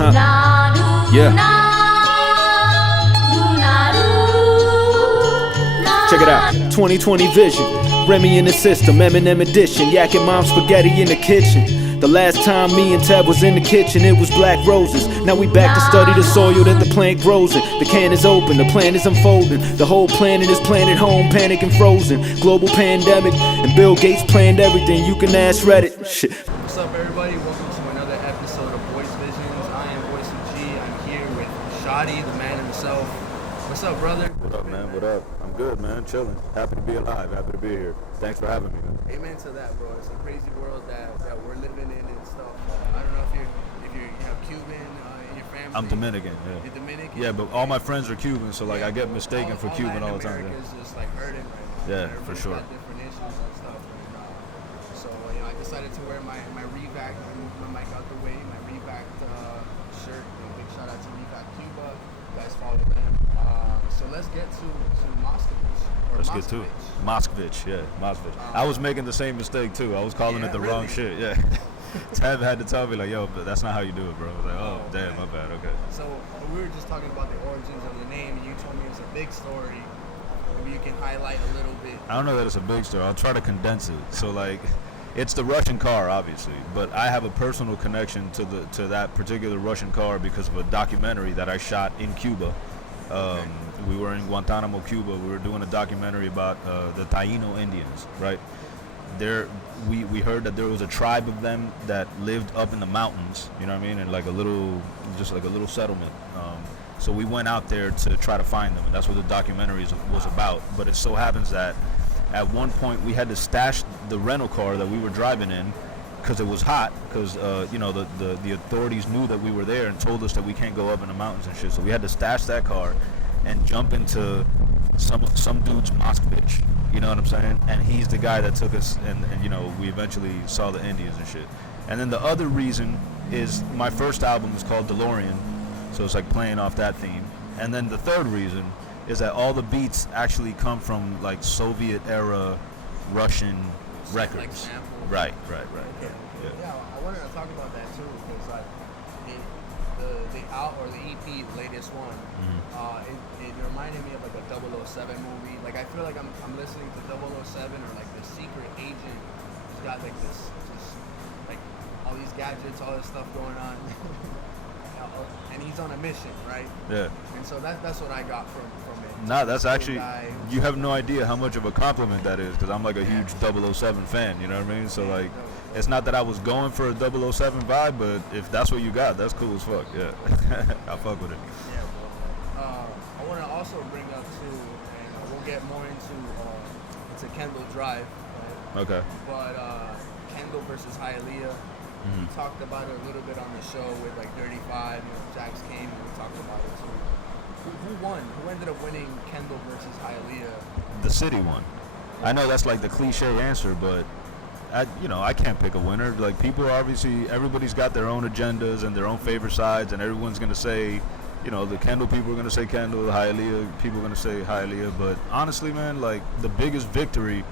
Yeah. Check it out. 2020 vision. Remy in the system, Eminem edition. Yakking mom spaghetti in the kitchen. The last time me and Tab was in the kitchen, it was black roses. Now we back to study the soil that the plant grows in. The can is open, the plan is unfolding. The whole planet is planet home, panic and frozen. Global pandemic, and Bill Gates planned everything. You can ask Reddit. Shit. What's up, everybody? Welcome to another episode of Voice Visions. I am Voice of G. I'm here with Shottie, the man himself. What's up, brother? What up, man? What up? I'm good, man. Chilling. Happy to be alive. Happy to be here. Thanks for having me, man. Amen to that, bro. It's a crazy world that we're living in and stuff. I don't know if you have Cuban in your family. I'm Dominican. Yeah. You're Dominican? Yeah, but all my friends are Cuban, so like I get mistaken for Cuban all the time. America's just like hurting right now. Yeah, Everybody's for sure. got different issues and stuff. And, so I decided to wear my Revac. I moved my mic out the way. My Revac shirt. Big shout out to Revac Cuba. You guys follow them. So let's get to Moscovich. Let's get to it. Moscovich, yeah, Moscovich. I was making the same mistake too. I was calling it the wrong shit. Yeah. Tab had to tell me like, yo, but that's not how you do it, bro. I was like, oh, damn, my bad. Okay. So we were just talking about the origins of the name, and you told me it was a big story. Maybe you can highlight a little bit. I don't know that it's a big story. I'll try to condense it. So like, it's the Russian car, obviously, but I have a personal connection to that particular Russian car because of a documentary that I shot in Cuba. We were in Guantanamo, Cuba. We were doing a documentary about the Taino Indians, right? We heard that there was a tribe of them that lived up in the mountains, you know what I mean, and like a little settlement. So we went out there to try to find them, and that's what the documentary was about. But it so happens that at one point we had to stash the rental car that we were driving in because it was hot, because the authorities knew that we were there and told us that we can't go up in the mountains and shit. So we had to stash that car and jump into some dude's Moscovich, you know what I'm saying? And he's the guy that took us, and we eventually saw the Indians and shit. And then the other reason is my first album is called DeLorean, so it's like playing off that theme. And then the third reason is that all the beats actually come from like Soviet era Russian records. Like Right. Yeah, I wanted to talk about that too, because like the EP, the latest one, it reminded me of like a 007 movie. Like I feel like I'm listening to 007 or like the secret agent who's got like this, just like all these gadgets, all this stuff going on, and he's on a mission, right? Yeah. And so that's what I got from it. Nah, that's actually, you have no idea how much of a compliment that is, because I'm like a huge 007 fan, you know what I mean? So like, it's not that I was going for a 007 vibe, but if that's what you got, that's cool as fuck, yeah. I fuck with it. Yeah, bro. I want to also bring up too, and we'll get more into Kendall Drive, right? Okay. But Kendall versus Hialeah, we talked about it a little bit on the show with like 35, Jax came and we talked about it too. Who won? Who ended up winning Kendall versus Hialeah? The city won. I know that's like the cliche answer, but I can't pick a winner. Like people are obviously, everybody's got their own agendas and their own favorite sides, and everyone's gonna say, the Kendall people are gonna say Kendall, the Hialeah people are gonna say Hialeah. But honestly, man, like the biggest victory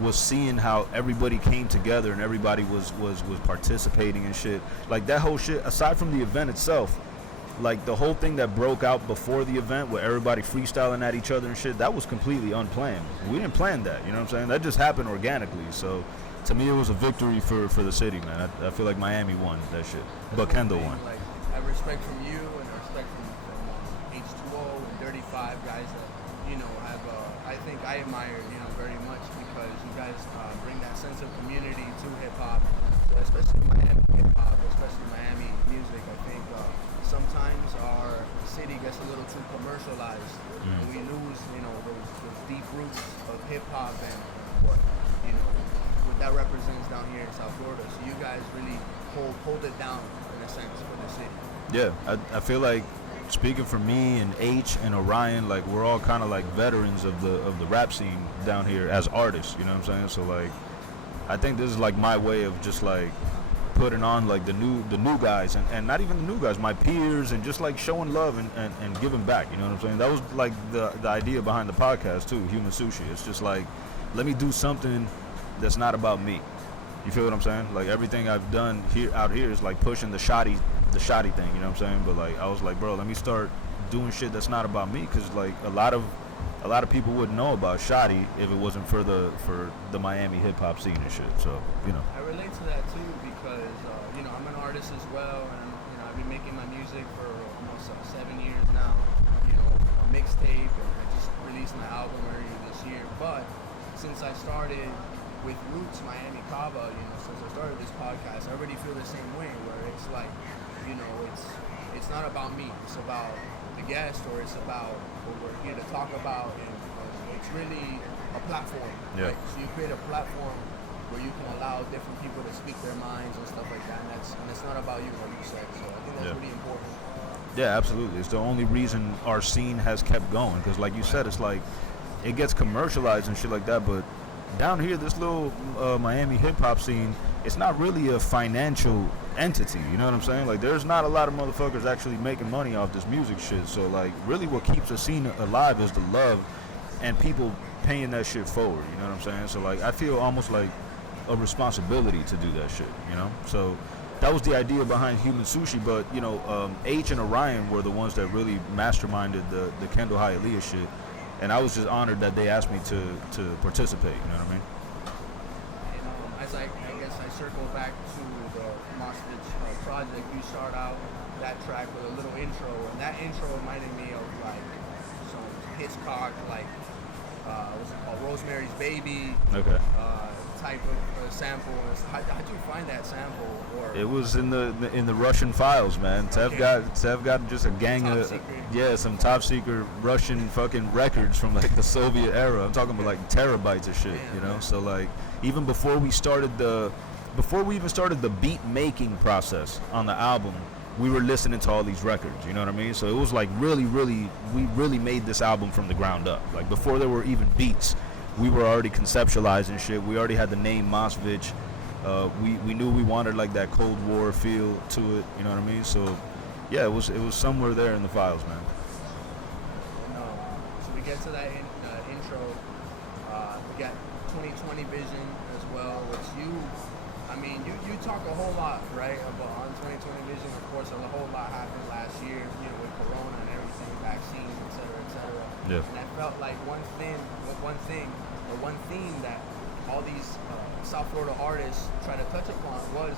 was seeing how everybody came together and everybody was participating and shit. Like that whole shit, aside from the event itself, like the whole thing that broke out before the event where everybody freestyling at each other and shit, that was completely unplanned. We didn't plan that, you know what I'm saying? That just happened organically. So to me, it was a victory for the city, man. I feel like Miami won that shit, but Kendall won. Like, I have respect from you and I respect from H2O and 35 guys that, I think I admire, very much because you guys bring that sense of community to hip-hop, so especially Miami hip-hop, especially Miami music. I think sometimes our city gets a little too commercialized and we lose, those deep roots of hip-hop and what that represents down here in South Florida. So you guys really hold it down in a sense for the city. Yeah, I feel like, speaking for me and H and Orion, like we're all kind of like veterans of the rap scene down here as artists, you know what I'm saying? So like, I think this is like my way of just like putting on like the new guys and not even the new guys, my peers, and just like showing love and giving back, you know what I'm saying? That was like the idea behind the podcast too, Human Sushi. It's just like, let me do something that's not about me. You feel what I'm saying? Like everything I've done out here is like pushing the Shottie the Shottie thing, you know what I'm saying? But like I was like, bro, let me start doing shit that's not about me, because like a lot of people wouldn't know about Shottie if it wasn't for the Miami hip hop scene and shit. So I relate to that too because I'm an artist as well, and I've been making my music for almost 7 years now. A mixtape, and I just released my album earlier this year. But since I started with Roots Miami Cava, since I started this podcast, I already feel the same way. Where it's like, it's not about me. It's about the guest, or it's about what we're here to talk about, and it's really a platform. Yeah. Right? So you create a platform where you can allow different people to speak their minds and stuff like that, and it's not about you, like you said. So I think that's really important. Yeah, absolutely. It's the only reason our scene has kept going, because like you said, it's like it gets commercialized and shit like that, but down here, this little Miami hip hop scene, it's not really a financial entity. You know what I'm saying? Like, there's not a lot of motherfuckers actually making money off this music shit. So, like, really, what keeps the scene alive is the love and people paying that shit forward. You know what I'm saying? So, like, I feel almost like a responsibility to do that shit. So that was the idea behind Human Sushi. But H and Orion were the ones that really masterminded the Kendall Hialeah shit. And I was just honored that they asked me to participate, you know what I mean? And as I guess I circle back to the Mosfet's project, you start out that track with a little intro, and that intro reminded me of like some Hitchcock, like what's it called, Rosemary's Baby. Okay. Type of sample. How'd you find that sample? Or it was in the Russian files, man. Tev got just a gang top of secret. some top secret Russian fucking records from like the Soviet era. I'm talking about like terabytes of shit, So like even before we even started the beat making process on the album, we were listening to all these records, you know what I mean? So it was like we really made this album from the ground up. Like before there were even beats, we were already conceptualizing shit. We already had the name Mosvich. We knew we wanted like that Cold War feel to it, you know what I mean? So yeah, it was somewhere there in the files, man. So we get to that intro. We got 2020 vision as well, which you talk a whole lot, right, about on 2020 vision. Of course, a whole lot happened last year, with Corona and everything, vaccines, et cetera. Yeah. And I felt like one theme that all these South Florida artists try to touch upon was,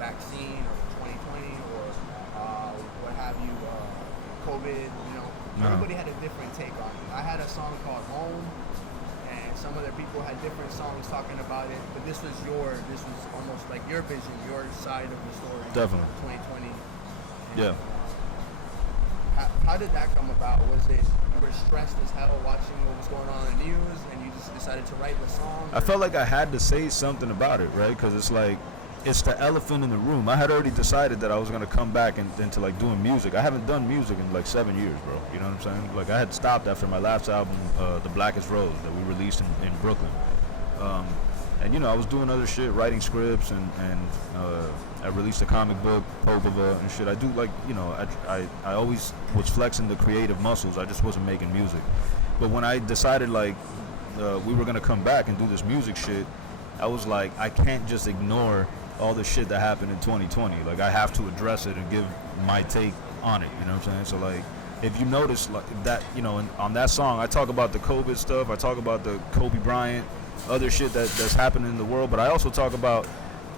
vaccine or 2020 or what have you, COVID. Everybody had a different take on it. I had a song called Home, and some other people had different songs talking about it, but this was almost like your vision, your side of the story. Definitely. 2020. Yeah. How did that come about? Was it you were stressed as hell watching what was going on in the news, and you just decided to write the song? I felt like I had to say something about it, right? Because it's like, it's the elephant in the room. I had already decided that I was gonna come back into like doing music. I haven't done music in like 7 years, bro. You know what I'm saying? Like I had stopped after my last album, The Blackest Rose, that we released in Brooklyn. And I was doing other shit, writing scripts, and I released a comic book, Popova, and shit. I do like, I always was flexing the creative muscles. I just wasn't making music. But when I decided like we were gonna come back and do this music shit, I was like, I can't just ignore all the shit that happened in 2020. Like I have to address it and give my take on it. You know what I'm saying? So like, if you notice like that, on that song, I talk about the COVID stuff. I talk about the Kobe Bryant, other shit that's happening in the world. But I also talk about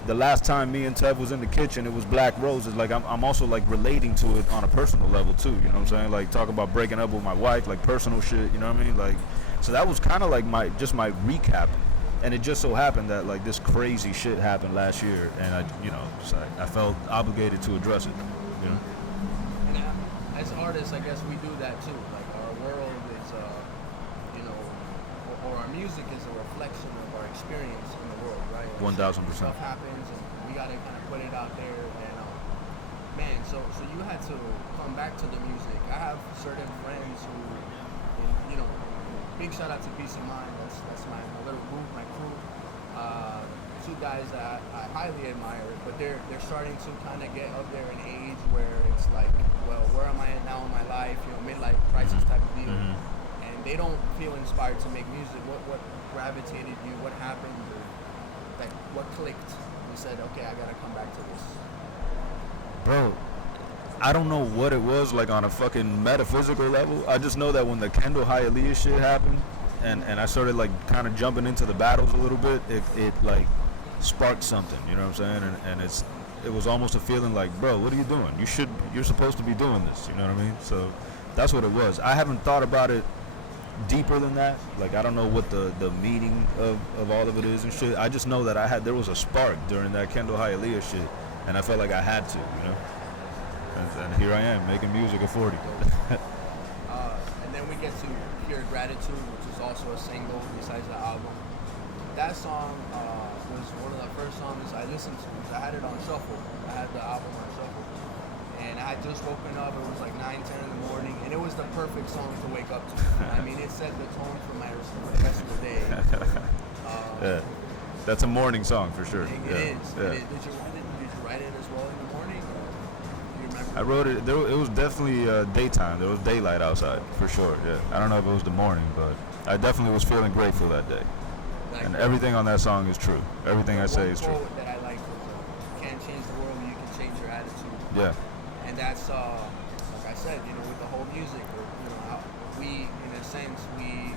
the last time me and Tev was in the kitchen, it was Black Roses. Like I'm also like relating to it on a personal level too. You know what I'm saying? Like talk about breaking up with my wife, like personal shit. You know what I mean? Like, so that was kind of like my recap. And it just so happened that like this crazy shit happened last year, and I felt obligated to address it. And as artists, I guess we do that too. Like our world is, or our music is a reflection of our experience in the world, right? 1000%. Stuff happens, and we gotta kind of put it out there. And man, so you had to come back to the music. I have certain friends who, big shout out to Peace of Mind. That's my little group, my crew. Two guys that I highly admire, but they're starting to kind of get up there in age where it's like, well, where am I at now in my life? Midlife crisis type of deal. And they don't feel inspired to make music. What gravitated you? What happened? Or, like, what clicked? You said, okay, I gotta come back to this. Bro, I don't know what it was like on a fucking metaphysical level. I just know that when the Kendall Hialeah shit happened, and I started like kind of jumping into the battles a little bit, it like sparked something. You know what I'm saying? And it was almost a feeling like, bro, what are you doing? You're supposed to be doing this. You know what I mean? So that's what it was. I haven't thought about it deeper than that. Like, I don't know what the meaning of all of it is and shit. I just know that there was a spark during that Kendall Hialeah shit, and I felt like I had to, you know. And here I am making music at 40. And then we get to Pure Gratitude, which is also a single besides the album. That song was one of the first songs I listened to. I had it on shuffle. I had the album on shuffle. And I had just woken up. It was like 9, 10 in the morning. And it was the perfect song to wake up to. I mean, it set the tone for the rest of the day. Yeah. That's a morning song for sure. It is. Did you write it as well in the morning? Or do you remember? I wrote it. It was definitely daytime. There was daylight outside for sure. Yeah. I don't know if it was the morning, but I definitely was feeling grateful that day. Like, And everything on that song is true. Everything I say is true. One quote that I like was, "You can't change the world, you can change your attitude." Yeah. And that's like I said, you know, with the whole music, or, you know, how we, in a sense, we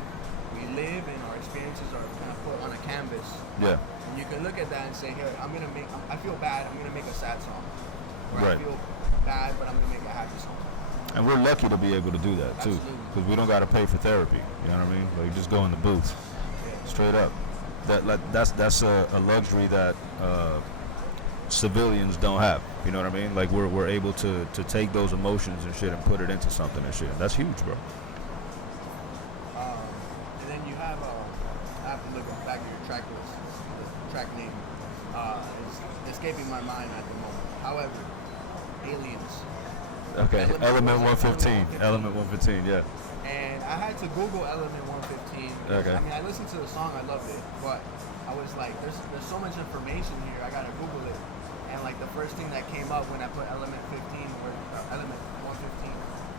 live and our experiences are kind of put on a canvas. Yeah. And you can look at that and say, "Here, I feel bad. I'm gonna make a sad song." Or Right. I feel bad, but I'm gonna make a happy song. And we're lucky to be able to do that too, Absolutely. because we don't got to pay for therapy. You know what I mean? Like, just go in the booth, straight up. That's a luxury that civilians don't have. You know what I mean? Like, we're able to take those emotions and shit and put it into something and shit. That's huge, bro. And then you have, I have to look back at your track list. The track name is escaping my mind at the moment. However, Aliens. Okay, Element 115. Element 115. Yeah. And I had to Google Element 115. Okay. I mean, I listened to the song, I loved it, but I was like, there's so much information here, I gotta Google it. And like the first thing that came up when I put Element 15 or Element 115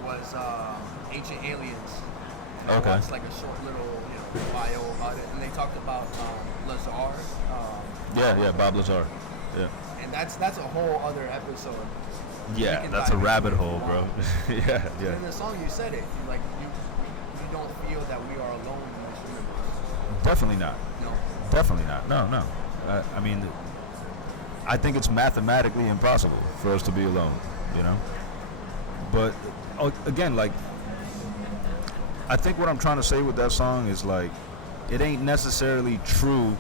was Ancient Aliens. And I Okay. watched like a short little, bio about it, and they talked about Lazar. Yeah, Bob Lazar. Yeah. And that's a whole other episode. Yeah, can that's a dive rabbit into it hole, if you bro. want. Yeah. In the song you said it, like you don't feel that we are alone in this universe. Definitely not. No. Definitely not. No. I mean, I think it's mathematically impossible for us to be alone, you know? But, again, like, I think what I'm trying to say with that song is, like, it ain't necessarily true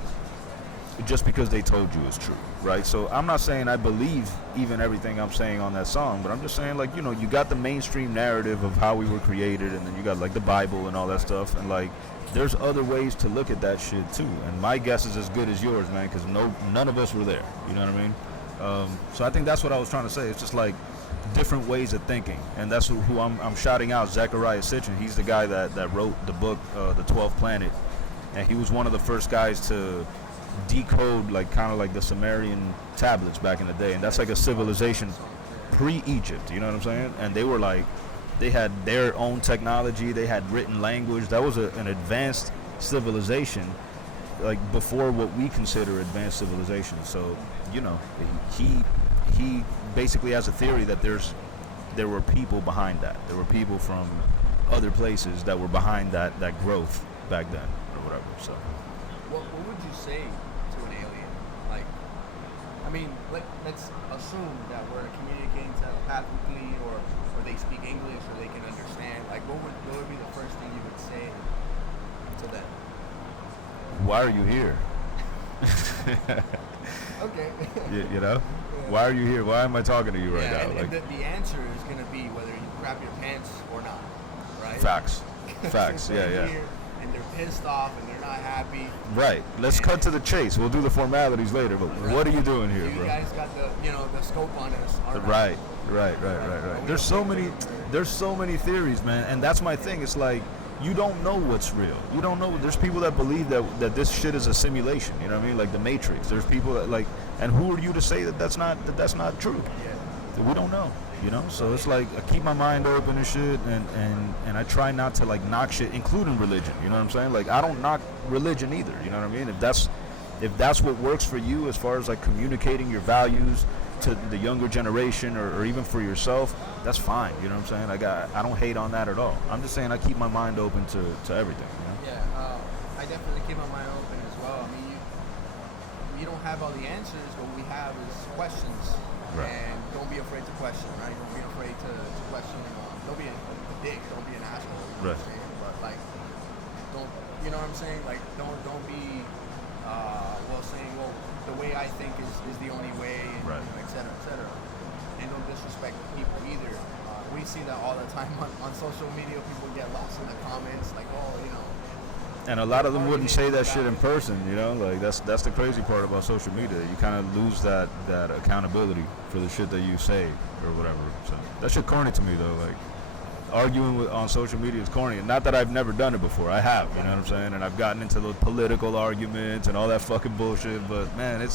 just because they told you it's true, right? So I'm not saying I believe even everything I'm saying on that song, but I'm just saying, like, you know, you got the mainstream narrative of how we were created, and then you got, like, the Bible and all that stuff, and, like, there's other ways to look at that shit too, and my guess is as good as yours, man, because none of us were there, you know what I mean? So I think that's what I was trying to say. It's just like different ways of thinking, and that's who I'm shouting out. Zechariah Sitchin, he's the guy that wrote the book The 12th Planet, and he was one of the first guys to decode, like, kind of like the Sumerian tablets back in the day, and that's like a civilization pre-Egypt, you know what I'm saying? And they were like, they had their own technology, they had written language. That was an advanced civilization, like before what we consider advanced civilization. So, you know, he basically has a theory that there were people behind that. There were people from other places that were behind that growth back then, or whatever. So, What would you say to an alien? Like, I mean, let's assume that we're communicating telepathically, or they speak English, or they can understand. Like, what would be the first thing you would say to them? why are you here? Okay. You know? Why are you here? Why am I talking to you right Yeah, now? and Like, the answer is going to be whether you grab your pants or not, right? facts. Facts, Since they're yeah. here and they're pissed off and they're not happy. Right. Let's cut to the chase. We'll do the formalities later, but what are you doing here, You bro? guys got the scope on us. All Right. There's so many theories, man, and that's my thing. It's like, you don't know what's real. You don't know. There's people that believe that this shit is a simulation. You know what I mean? Like the Matrix. There's people that, like, and who are you to say that that's not true? Yeah. We don't know. You know. So it's like, I keep my mind open and shit, and I try not to, like, knock shit, including religion. You know what I'm saying? Like, I don't knock religion either. You know what I mean? If that's what works for you as far as, like, communicating your values, to the younger generation or even for yourself, that's fine. You know what I'm saying? I don't hate on that at all. I'm just saying I keep my mind open to everything. You know? Yeah, I definitely keep my mind open as well. I mean, you don't have all the answers. What we have is questions, Right. and don't be afraid to question. Right? Don't be afraid to question. Don't be a dick. Don't be an asshole. You know what I'm Right. saying? But like, don't. You know what I'm saying? Like, don't be saying, well, the way I think is the only way, and Right. you know, et cetera, et cetera. And don't disrespect people either. We see that all the time on social media. People get lost in the comments, like, oh, you know. And a lot of them wouldn't say that shit in person, you know. Like that's the crazy part about social media. You kind of lose that accountability for the shit that you say or whatever. So that shit corny to me though. Like arguing on social media is corny. Not that I've never done it before. I have, you know what I'm saying. And I've gotten into those political arguments and all that fucking bullshit. But man,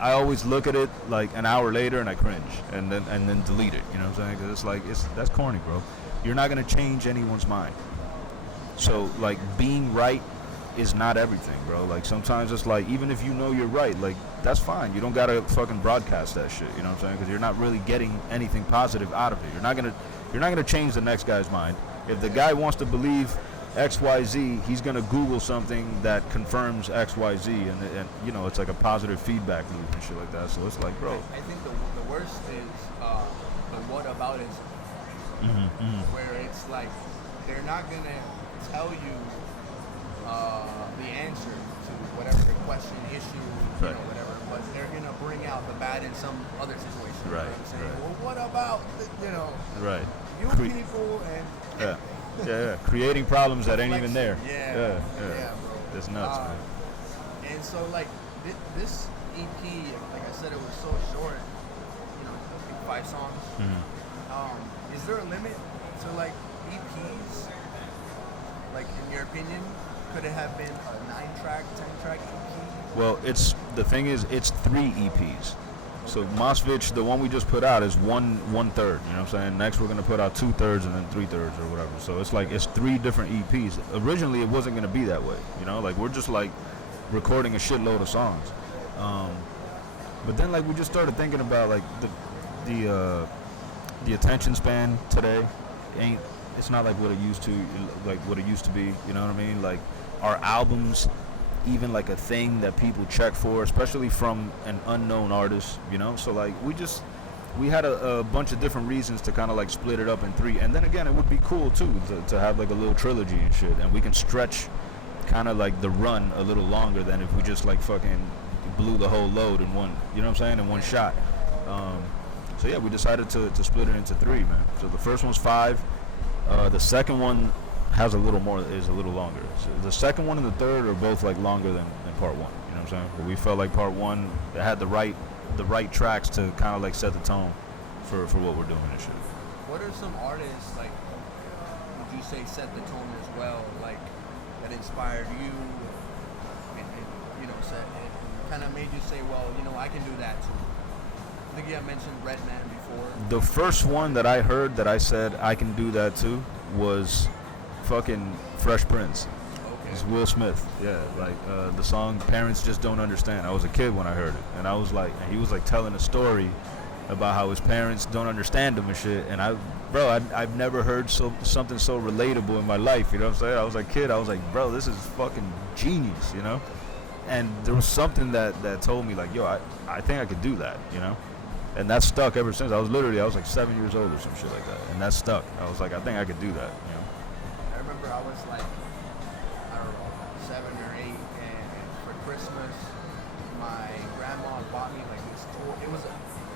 I always look at it like an hour later and I cringe and then delete it. You know what I'm saying? Because that's corny, bro. You're not gonna change anyone's mind. So like being right is not everything, bro. Like sometimes it's like even if you know you're right, like that's fine. You don't gotta fucking broadcast that shit. You know what I'm saying? Because you're not really getting anything positive out of it. You're not gonna change the next guy's mind. If the guy wants to believe XYZ, he's gonna Google something that confirms XYZ, and you know it's like a positive feedback loop and shit like that. So it's like, bro. I think the worst is the whataboutism, where it's like they're not gonna tell you the answer to whatever the question, issue, you know, whatever, but they're gonna bring out the bad in some other situation. Right. You know what I'm saying? Right. Well, what about Right. you people and Yeah. Creating problems that ain't even there. Yeah, bro. That's nuts, man. And so like this EP, like I said, it was so short. You know, I think 5 songs. Is there a limit to like EPs? Like in your opinion, could it have been a 9-track, 10-track EP? Well, it's 3 EPs. So Mosvich, the one we just put out, is one third. You know what I'm saying? Next we're gonna put out 2/3 and then 3/3 or whatever. So it's 3 different EPs. Originally it wasn't gonna be that way. You know, like we're just like recording a shitload of songs. But then like we just started thinking about like the attention span today it's not like what it used to be. You know what I mean? Like our albums, even like a thing that people check for, especially from an unknown artist, you know. So like we had a bunch of different reasons to kind of like split it up in 3, and then again it would be cool too to have like a little trilogy and shit, and we can stretch kind of like the run a little longer than if we just like fucking blew the whole load in one, you know what I'm saying, in one shot. So yeah, we decided to split it into 3, man. So the first one's 5. The second one is a little longer. So the second one and the third are both like longer than part 1. You know what I'm saying? But we felt like part 1 had the right tracks to kind of like set the tone for what we're doing and shit. What are some artists like would you say set the tone as well, like that inspired you and you know set and kind of made you say, well, you know, I can do that too? I think you had mentioned Redman before. The first one that I heard that I said I can do that too was fucking Fresh Prince. Okay. It's Will Smith. Yeah, like the song "Parents Just Don't Understand." I was a kid when I heard it, and I was like, and he was like telling a story about how his parents don't understand him and shit. And I've never heard something so relatable in my life. You know what I'm saying? I was a kid. I was like, bro, this is fucking genius. You know? And there was something that told me like, yo, I think I could do that. You know? And that stuck ever since. I was like 7 years old or some shit like that, and that stuck. I was like, I think I could do that. You know? I remember I was like, I don't know, 7 or 8, and for Christmas, my grandma bought me like this toy. It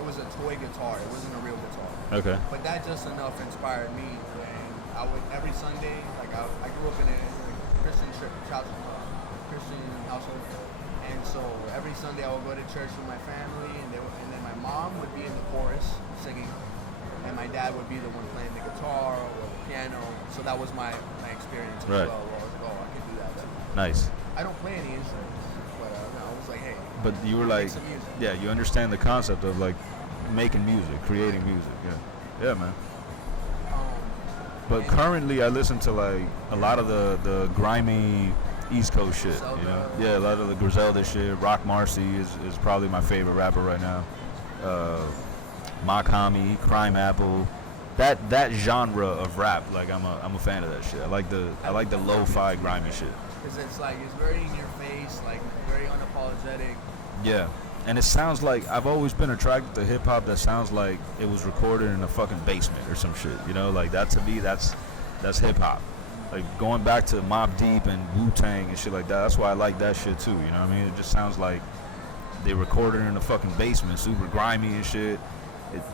was a toy guitar. It wasn't a real guitar. Okay. But that just enough inspired me, and I would every Sunday, like I grew up in a Christian household, and so every Sunday I would go to church with my family, and then my mom would be in the chorus singing, and my dad would be the one playing the guitar or the piano. So that was my experience as well. Where I was like, oh, I can do that too. Nice. I don't play any instruments, but I was like, hey. But you were like, yeah, you understand the concept of like making music, creating music. Yeah, man. But currently, I listen to like a lot of the grimy East Coast shit. Griselda. You know, yeah, a lot of the Griselda shit. Rock Marcy is probably my favorite rapper right now. Makami, Crime Apple, that genre of rap. Like I'm a fan of that shit. I like the lo-fi grimy shit. Because it's like, it's very in your face, like very unapologetic. Yeah. And it sounds like, I've always been attracted to hip hop that sounds like it was recorded in a fucking basement or some shit. You know, like that to me, that's hip hop. Like going back to Mobb Deep and Wu-Tang and shit like that. That's why I like that shit too. You know what I mean? It just sounds like they recorded in a fucking basement, super grimy and shit.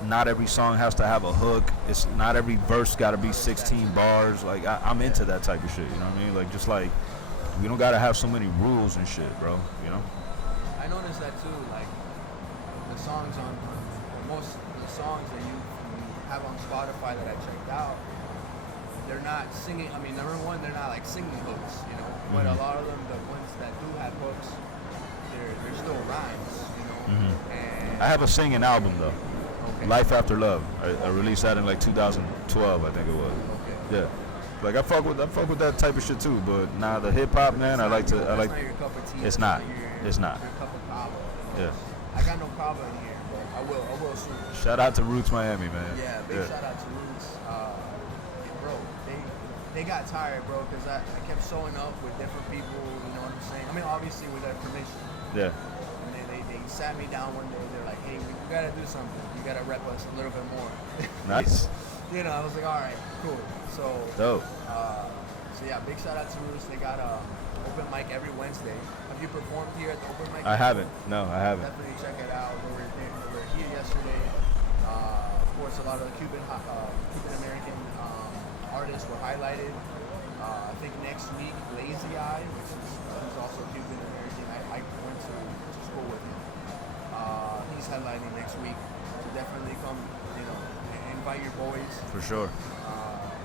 Not every song has to have a hook. It's not every verse got to be 16 bars. Like I'm into that type of shit. You know what I mean? Like just like we don't gotta have so many rules and shit, bro. You know? I noticed that too. Like the songs on most of the songs that you have on Spotify that I checked out, they're not singing. I mean, number one, they're not like singing hooks, you know. But a lot of them, the ones that do have hooks, they're still rhymes, you know. And I have a singing album though. okay. Life After Love. I released that in like 2012, I think it was. Okay. Yeah. Like I fuck with that type of shit too, but nah, the hip hop, man, I like. It's not your cup of tea. It's not. It's not. Your cup of kava. Yeah. I got no kava in here, but I will soon. Shout out to Roots Miami, man. Yeah, big shout out to Roots. Bro, they got tired, bro, because I kept showing up with different people. You know what I'm saying? I mean, obviously with their permission. Yeah. And they sat me down one day. They're like, hey, we gotta do something. You gotta rep us a little bit more. Nice. You know, I was like, all right, cool. So, Dope. so yeah, big shout out to Roots. They got a open mic every Wednesday. Have you performed here at the open mic? I haven't. No, I haven't. Definitely check it out. We were here yesterday. Of course, a lot of the Cuban American artists were highlighted. I think next week, Lazy Eye, who's also Cuban American. I went to school with him. He's headlining next week. So definitely come, you know, invite your boys. For sure.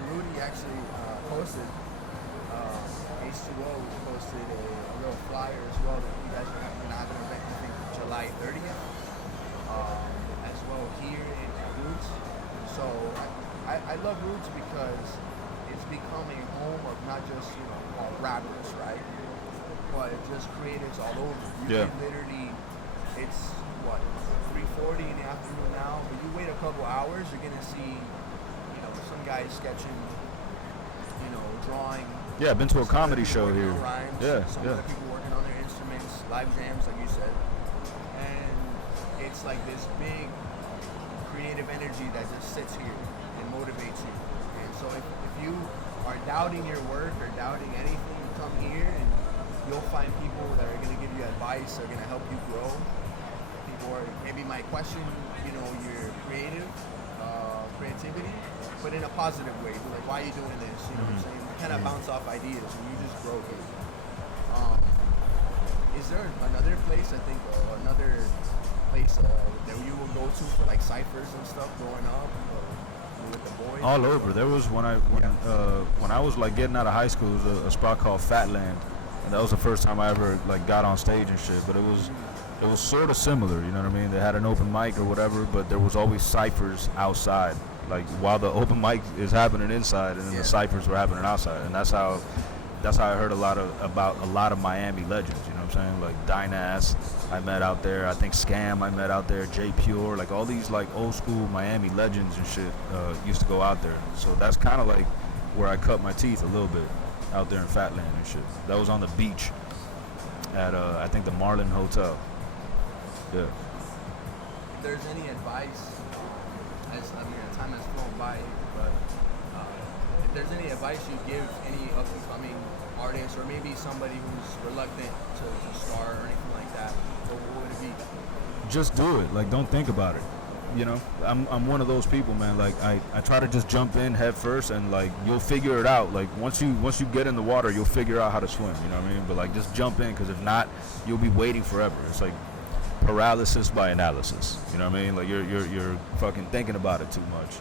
Rudy actually posted, H2O posted a little flyer as well that you guys are going to have an event, I think, July 30th, as well here in Roots. So I love Roots because it's become a home of not just, you know, rappers, right? But just creators all over. You can literally, it's what, 3:40 in the afternoon now, but you wait a couple hours, you're going to see, you know, some guys sketching, you know, drawing. Yeah, I've been to a comedy show here. Rhymes, some other people working on their instruments, live jams, like you said. And it's like this big creative energy that just sits here and motivates you. And so if you are doubting your work or doubting anything, come here and you'll find people that are going to give you advice, are going to help you grow. People maybe might question, you know, your creativity, but in a positive way. Like, why are you doing this? You know what I'm saying? You kind of bounce off ideas and you just grow here. Is there another place, I think, another place that you will go to for like ciphers and stuff growing up, or with the boys? All over. There was when I was like getting out of high school, there was a spot called Fatland, and that was the first time I ever like got on stage and shit. But it was sort of similar, you know what I mean? They had an open mic or whatever, but there was always ciphers outside, like while the open mic is happening inside, and then the ciphers were happening outside, and that's how I heard about a lot of Miami legends. You know what I'm saying? Like Dynass, I met out there. I think Scam, I met out there. J Pure, like all these like old school Miami legends and shit used to go out there. So that's kind of like where I cut my teeth a little bit, out there in Fatland and shit. That was on the beach at I think the Marlin Hotel. Yeah. If there's any advice, time has flown by, but if there's any advice you give any up-and-coming artist, or maybe somebody who's reluctant to start or anything like that, what would it be? Just do it. Like, don't think about it. You know, I'm one of those people, man. Like, I try to just jump in head first, and like you'll figure it out. Like once you get in the water, you'll figure out how to swim. You know what I mean? But like, just jump in, because if not, you'll be waiting forever. It's like paralysis by analysis. You know what I mean? Like you're fucking thinking about it too much,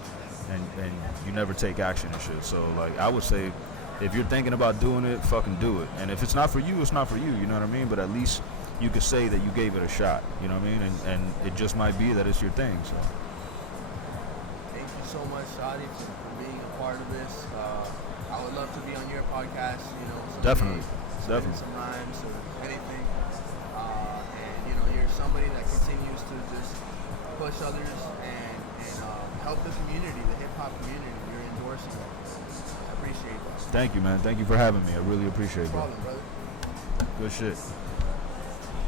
and you never take action and shit. So like, I would say, if you're thinking about doing it, fucking do it. And if it's not for you, it's not for you. You know what I mean? But at least you could say that you gave it a shot. You know what I mean? And it just might be that it's your thing. So thank you so much, Shottie, for being a part of this. I would love to be on your podcast. You know, definitely. Some rhymes or anything. And you know, you're somebody that continues to just put push others and help the community, the hip hop community. You're endorsing it. I appreciate that. Thank you, man. Thank you for having me. I really appreciate it, No bro. problem, brother. Good shit.